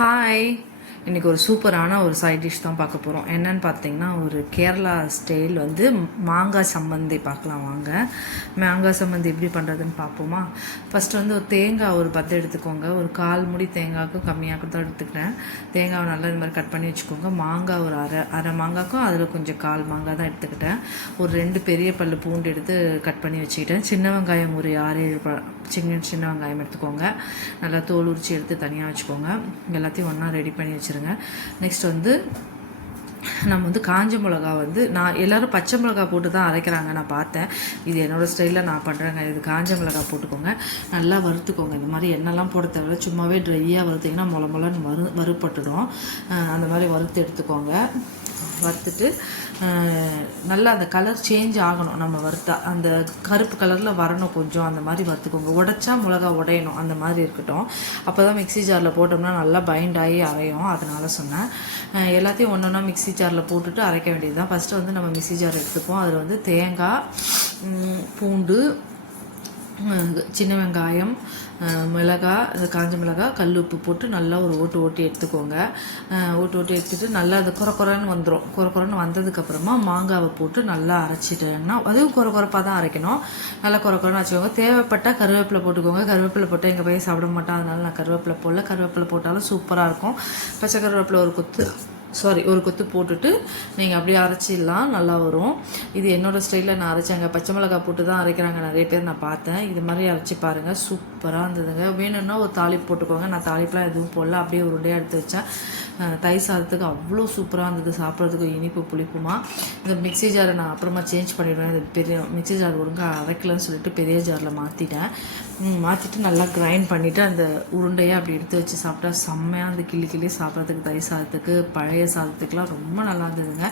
Hi, இன்றைக்கி ஒரு சூப்பரான ஒரு சைட் டிஷ் தான் பார்க்க போகிறோம். என்னென்னு பார்த்தீங்கன்னா, ஒரு கேரளா ஸ்டைல் வந்து மாங்காய் சம்மந்தி பார்க்கலாம் வாங்க. மாங்காய் சம்மந்தி எப்படி பண்ணுறதுன்னு பார்ப்போமா? ஃபஸ்ட்டு வந்து ஒரு தேங்காய் ஒரு 10 எடுத்துக்கோங்க. ஒரு 1/4 மூடி தேங்காய்க்கும் கம்மியாக தான் எடுத்துக்கிறேன். தேங்காவை நல்லா இந்த மாதிரி கட் பண்ணி வச்சுக்கோங்க. மாங்காய் ஒரு அரை மாங்காய்க்கும் அதில் கொஞ்சம் 1/4 மாங்காய் தான் எடுத்துக்கிட்டேன். ஒரு 2 பெரிய பல்லு பூண்டு எடுத்து கட் பண்ணி வச்சுக்கிட்டேன். சின்ன வெங்காயம் ஒரு 6-7 சின்ன வெங்காயம் எடுத்துக்கோங்க. நல்லா தோல் உரித்து எடுத்து தனியாக வச்சுக்கோங்க. எல்லாத்தையும் ஒன்றா ரெடி பண்ணி வச்சுருங்க. நெக்ஸ்ட் வந்து நம்ம வந்து காஞ்ச மிளகா வந்து நான் எல்லோரும் பச்சை மிளகா போட்டு தான் அரைக்கிறாங்க, நான் பார்த்தேன். இது என்னோடய ஸ்டைலில் நான் பண்ணுறேங்க. இது காஞ்ச மிளகா போட்டுக்கோங்க, நல்லா வறுத்துக்கோங்க. இந்த மாதிரி எண்ணெய்லாம் போட தேவையில்ல, சும்மாவே ட்ரையாக வறுத்திங்கன்னா மொளன்னு வறுப்பட்டுடும். அந்த மாதிரி வறுத்து எடுத்துக்கோங்க. வறுத்துட்டு நல்லா அந்த கலர் சேஞ்ச் ஆகணும். நம்ம வறுத்தா அந்த கருப்பு கலரில் வரணும் கொஞ்சம், அந்த மாதிரி வறுத்துக்கோங்க. உடைச்சா மிளகா உடையணும், அந்த மாதிரி இருக்கட்டும். அப்போ தான் மிக்ஸி ஜாரில் போட்டோம்னா நல்லா பைண்ட் ஆகி அரையும். அதனால சொன்னேன். எல்லாத்தையும் ஒன்றா மிக்ஸி ஜாரில் போட்டுட்டு அரைக்க வேண்டியது தான். ஃபஸ்ட்டு வந்து நம்ம மிக்ஸி ஜார் எடுத்துப்போம். அதில் வந்து தேங்காய், பூண்டு, சின்ன வெங்காயம், மிளகாய், காஞ்ச மிளகாய், கல் உப்பு போட்டு நல்லா ஒரு ஓட்டி எடுத்துக்கோங்க. ஓட்டி எடுத்துகிட்டு நல்லா அது குறன்னு வந்துடும். குறன்னு வந்ததுக்கப்புறமா மாங்காவை போட்டு நல்லா அரைச்சிட்டேன்னா, அதுவும் குறப்பாக தான் அரைக்கணும். நல்லா குறன்னு வச்சுக்கோங்க. தேவைப்பட்டால் கருவேப்பிலை போட்டுக்கோங்க. கருவேப்பிலை போட்டால் எங்கள் பையன் சாப்பிட மாட்டான், அதனால நான் கருவேப்பிலை போடல. கருவேப்பிலை போட்டாலும் சூப்பராக இருக்கும். பச்சை கருவேப்பிலை ஒரு கொத்து போட்டுட்டு நீங்கள் அப்படியே அரைச்சிடலாம், நல்லா வரும். இது என்னோடய ஸ்டைலில் நான் அரைச்சாங்க. பச்சை மிளகாய் போட்டு தான் அரைக்கிறாங்க நிறைய பேர், நான் பார்த்தேன். இது மாதிரி அரைச்சி பாருங்கள், சூப்பராக இருந்ததுங்க. வேணும்னா ஒரு தாளிப்பு போட்டுக்கோங்க. நான் தாளிப்புலாம் எதுவும் போடல, அப்படியே உருண்டையாக எடுத்து வச்சேன். தயிர் சாதத்துக்கு அவ்வளோ சூப்பராக இருந்தது, சாப்பிட்றதுக்கு இனிப்பு புளிப்புமா. இந்த மிக்ஸி ஜாரை நான் அப்புறமா சேஞ்ச் பண்ணிவிடுவேன். இது பெரிய மிக்ஸி ஜார் ஒழுங்காக அரைக்கலன்னு சொல்லிட்டு பெரிய ஜாரில் மாற்றிட்டு நல்லா கிரைண்ட் பண்ணிவிட்டு அந்த உருண்டையாக அப்படி எடுத்து வச்சு சாப்பிட்டா செம்மையாக அந்த கிள்ளி சாப்பிட்றதுக்கு தயிர் சாதத்துக்கு பழைய சாதத்துக்குலாம் ரொம்ப நல்லா இருந்ததுங்க.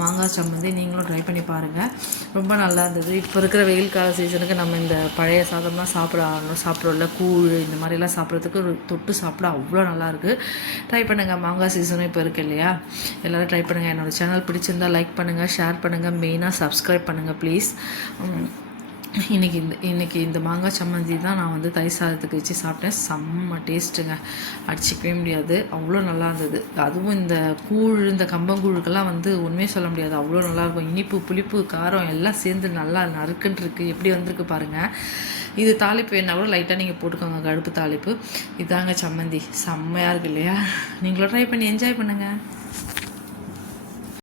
மாங்காய் சம்மந்தி நீங்களும் ட்ரை பண்ணி பாருங்கள், ரொம்ப நல்லா இருந்தது. இப்போ இருக்கிற வெயில் கால சீசனுக்கு நம்ம இந்த பழைய சாதம்லாம் சாப்பிட்றோம்ல, கூழ் இந்த மாதிரிலாம் சாப்பிட்றதுக்கு தொட்டு சாப்பிட அவ்வளோ நல்லாயிருக்கு. ட்ரை பண்ணுங்கள். மாங்காய் சீசனும் இப்போ இருக்குது இல்லையா, எல்லோரும் ட்ரை பண்ணுங்கள். என்னோடய சேனல் பிடிச்சிருந்தால் லைக் பண்ணுங்கள், ஷேர் பண்ணுங்கள், மெயினாக சப்ஸ்கிரைப் பண்ணுங்கள் ப்ளீஸ். இன்றைக்கி இந்த மாங்காய் சம்மந்தி தான் நான் வந்து தயிர் சாதத்துக்கு வச்சு சாப்பிட்டேன். செம்ம டேஸ்ட்டுங்க, அடிச்சிக்கவே முடியாது, அவ்வளோ நல்லா இருந்தது. அதுவும் இந்த இந்த கம்பங்கூழுக்கெல்லாம் வந்து உண்மையே சொல்ல முடியாது, அவ்வளோ நல்லாயிருக்கும். இனிப்பு புளிப்பு காரம் எல்லாம் சேர்ந்து நல்லா நறுக்குன்னு இருக்குது. எப்படி வந்திருக்கு பாருங்கள். இது தாளிப்பு வேணா கூட லைட்டாக நீங்கள் போட்டுக்கோங்க, கடுப்பு தாளிப்பு. இதாங்க சம்மந்தி, செம்மையாக இருக்குது இல்லையா? நீங்களும் ட்ரை பண்ணி என்ஜாய் பண்ணுங்கள்.